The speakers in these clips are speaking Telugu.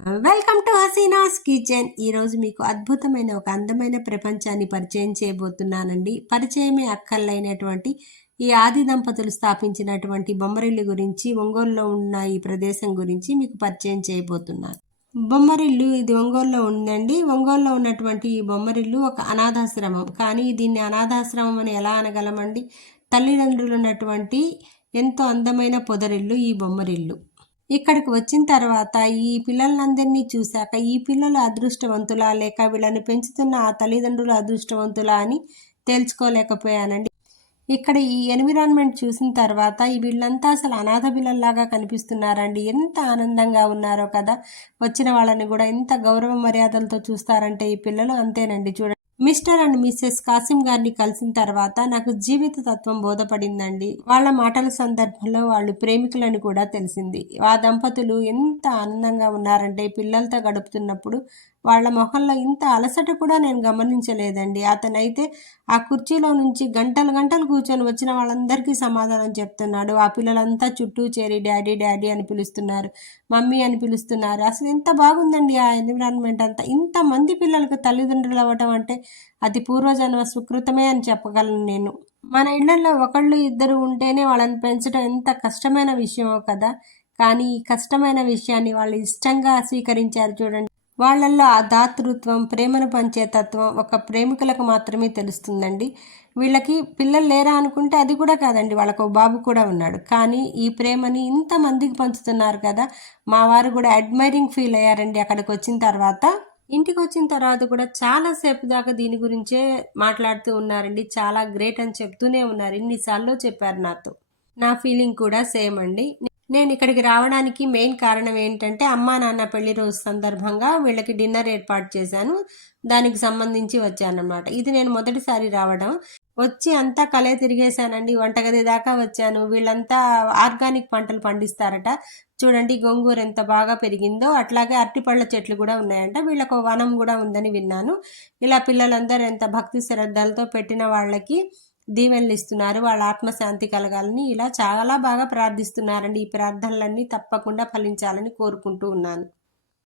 Welcome to Hasina's kitchen. ఈరోజు మీకు అద్భుతమైన ఒక అందమైన ప్రపంచాన్ని పరిచయం చేయబోతున్నానండి. పరిచయమే అక్కర్లైనటువంటి ఈ ఆది దంపతులు స్థాపించినటువంటి బొమ్మరిల్లు గురించి, ఒంగోలులో ఉన్న ఈ ప్రదేశం గురించి మీకు పరిచయం చేయబోతున్నాను. బొమ్మరిల్లు ఇది ఒంగోలులో ఉందండి. ఒంగోలులో ఉన్నటువంటి ఈ బొమ్మరిల్లు ఒక అనాథాశ్రమం. కానీ దీన్ని అనాథాశ్రమం అని ఎలా అనగలమండి? తల్లిదండ్రులు ఉన్నటువంటి ఎంతో అందమైన పొదరిల్లు ఈ బొమ్మరిల్లు. ఇక్కడికి వచ్చిన తర్వాత ఈ పిల్లలందరినీ చూశాక ఈ పిల్లలు అదృష్టవంతులా లేక వీళ్ళని పెంచుతున్న ఆ తల్లిదండ్రులు అదృష్టవంతులా అని తేల్చుకోలేకపోయానండి. ఇక్కడ ఈ ఎన్విరాన్మెంట్ చూసిన తర్వాత ఈ వీళ్ళంతా అసలు అనాథ పిల్లల్లాగా కనిపిస్తున్నారండి. ఎంత ఆనందంగా ఉన్నారో కదా. వచ్చిన వాళ్ళని కూడా ఎంత గౌరవ మర్యాదలతో చూస్తారంటే ఈ పిల్లలు అంతేనండి. చూడండి, మిస్టర్ అండ్ మిస్సెస్ కాసిం గారిని కలిసిన తర్వాత నాకు జీవిత తత్వం బోధపడిందండి. వాళ్ళ మాటల సందర్భంలో వాళ్ళు ప్రేమికులని కూడా తెలిసింది. ఆ దంపతులు ఎంత ఆనందంగా ఉన్నారంటే పిల్లలతో గడుపుతున్నప్పుడు వాళ్ళ మొహంలో ఇంత అలసట కూడా నేను గమనించలేదండి. అతనైతే ఆ కుర్చీలో నుంచి గంటలు గంటలు కూర్చొని వచ్చిన వాళ్ళందరికీ సమాధానం చెప్తున్నాడు. ఆ పిల్లలంతా చుట్టూ చేరి డాడీ డాడీ అని పిలుస్తున్నారు, మమ్మీ అని పిలుస్తున్నారు. అసలు ఎంత బాగుందండి ఆ ఎన్విరాన్మెంట్ అంతా. ఇంతమంది పిల్లలకు తల్లిదండ్రులు అవ్వటం అంటే అది పూర్వజన్మ సుకృతమే అని చెప్పగలను నేను. మన ఇళ్లలో ఒకళ్ళు ఇద్దరు ఉంటేనే వాళ్ళని పెంచడం ఎంత కష్టమైన విషయమో కదా. కానీ ఈ కష్టమైన విషయాన్ని వాళ్ళు ఇష్టంగా స్వీకరించారు చూడండి. వాళ్ళల్లో ఆ దాతృత్వం, ప్రేమను పంచే తత్వం ఒక ప్రేమికులకు మాత్రమే తెలుస్తుందండి. వీళ్ళకి పిల్లలు లేరా అనుకుంటే అది కూడా కాదండి, వాళ్ళకు బాబు కూడా ఉన్నాడు. కానీ ఈ ప్రేమని ఇంతమందికి పంచుతున్నారు కదా. మా వారు కూడా అడ్మైరింగ్ ఫీల్ అయ్యారండి అక్కడికి వచ్చిన తర్వాత. ఇంటికి వచ్చిన తర్వాత కూడా చాలాసేపు దాకా దీని గురించే మాట్లాడుతూ ఉన్నారండి. చాలా గ్రేట్ అని చెప్తూనే ఉన్నారు. ఇన్నిసార్లు చెప్పారు నాతో. నా ఫీలింగ్ కూడా సేమ్ అండి. నేను ఇక్కడికి రావడానికి మెయిన్ కారణం ఏంటంటే అమ్మా నాన్న పెళ్లి రోజు సందర్భంగా వీళ్ళకి డిన్నర్ ఏర్పాటు చేశాను. దానికి సంబంధించి వచ్చానన్నమాట. ఇది నేను మొదటిసారి రావడం. వచ్చి అంతా కలే తిరిగేశానండి. వంటగది దాకా వచ్చాను. వీళ్ళంతా ఆర్గానిక్ పంటలు పండిస్తారట. చూడండి గోంగూర ఎంత బాగా పెరిగిందో. అట్లాగే అరటిపళ్ళ చెట్లు కూడా ఉన్నాయంట. వీళ్ళకు వనం కూడా ఉందని విన్నాను. ఇలా పిల్లలందరూ ఎంత భక్తి శ్రద్ధలతో పెట్టిన వాళ్ళకి దీవెనలు ఇస్తున్నారు. వాళ్ళ ఆత్మశాంతి కలగాలని ఇలా చాలా బాగా ప్రార్థిస్తున్నారండి. ఈ ప్రార్థనలన్నీ తప్పకుండా ఫలించాలని కోరుకుంటూ ఉన్నాను.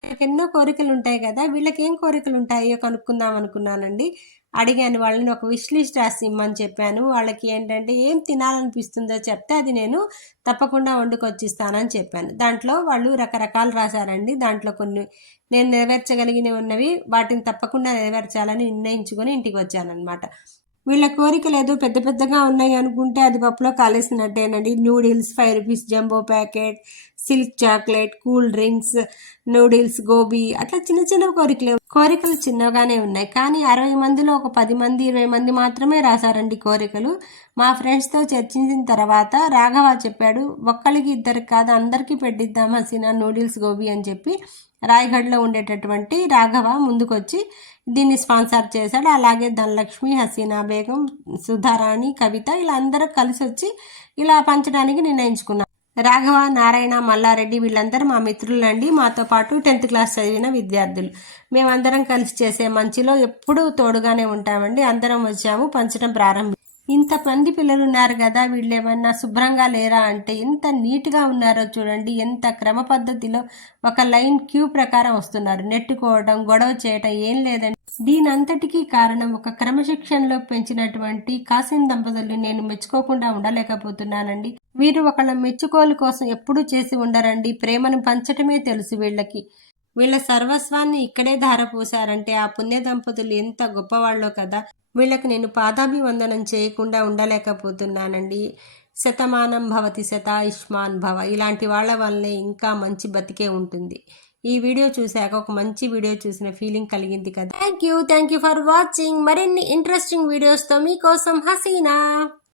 నాకు ఎన్నో కోరికలు ఉంటాయి కదా. వీళ్ళకి ఏం కోరికలు ఉంటాయో కనుక్కుందాం అనుకున్నానండి. అడిగాను వాళ్ళని, ఒక విష్ లిస్ట్ రాసి ఇమ్మని చెప్పాను. వాళ్ళకి ఏంటంటే ఏం తినాలనిపిస్తుందో చెప్తే అది నేను తప్పకుండా వండుకొచ్చిస్తానని చెప్పాను. దాంట్లో వాళ్ళు రకరకాలు రాశారండి. దాంట్లో కొన్ని నేను నెరవేర్చగలిగినవి ఉన్నవి, వాటిని తప్పకుండా నెరవేర్చాలని నిర్ణయించుకొని ఇంటికి వచ్చానమాట. వీళ్ళ కోరికలు ఏదో పెద్ద పెద్దగా ఉన్నాయి అనుకుంటే అది పప్పులో కాలేసినట్టేనండి. Noodles 5 rupees jumbo packet, silk chocolate, cool drinks, noodles, gobi, అట్లా చిన్న చిన్న కోరికలు చిన్నగానే ఉన్నాయి. కానీ 60 మందిలో ఒక 10 మంది 20 మంది మాత్రమే రాశారండి కోరికలు. మా ఫ్రెండ్స్తో చర్చించిన తర్వాత రాఘవ చెప్పాడు, ఒక్కరికి ఇద్దరికి కాదు అందరికీ పెట్టిద్దాం హసీనా నూడిల్స్, గోబీ అని చెప్పి రాయగఢ్లో ఉండేటటువంటి రాఘవ ముందుకొచ్చి దీన్ని స్పాన్సర్ చేశాడు. అలాగే ధనలక్ష్మి, హసీనా బేగం, సుధారాణి, కవిత ఇలా అందరూ కలిసి వచ్చి ఇలా పంచడానికి నిర్ణయించుకున్నాం. రాఘవ, నారాయణ, మల్లారెడ్డి వీళ్ళందరూ మా మిత్రులండి. మాతో పాటు 10th క్లాస్ చదివిన విద్యార్థులు. మేమందరం కలిసి చేసే మంచిలో ఎప్పుడూ తోడుగానే ఉంటామండి. అందరం వచ్చాము, పంచడం ప్రారంభం. ఇంతమంది పిల్లలు ఉన్నారు కదా, వీళ్ళు ఏమన్నా శుభ్రంగా లేరా అంటే ఎంత నీట్గా ఉన్నారో చూడండి. ఎంత క్రమ పద్ధతిలో ఒక లైన్ క్యూ ప్రకారం వస్తున్నారు. నెట్టుకోవడం, గొడవ చేయటం ఏం లేదండి. దీని అంతటికీ కారణం ఒక క్రమశిక్షణలో పెంచినటువంటి కాసిం దంపతుల్ని నేను మెచ్చుకోకుండా ఉండలేకపోతున్నానండి. వీరు ఒకళ్ళ మెచ్చుకోలు కోసం ఎప్పుడూ చేసి ఉండరండి. ప్రేమను పంచటమే తెలుసు వీళ్ళకి. వీళ్ళ సర్వస్వాన్ని ఇక్కడే ధారపోసారంటే ఆ పుణ్య దంపతులు ఎంత గొప్పవాళ్ళో కదా. వీళ్ళకి నేను పాదాభివందనం చేయకుండా ఉండలేకపోతున్నానండి. శతమానం భవతి శతాయుష్మాన్ భవ, ఇలాంటి వాళ్ళ వల్లే ఇంకా మంచి బతికే ఉంటుంది. ఈ వీడియో చూశాక ఒక మంచి వీడియో చూసిన ఫీలింగ్ కలిగింది కదా. Thank you for watching. మరిన్ని ఇంట్రెస్టింగ్ వీడియోస్తో మీకోసం హసీనా.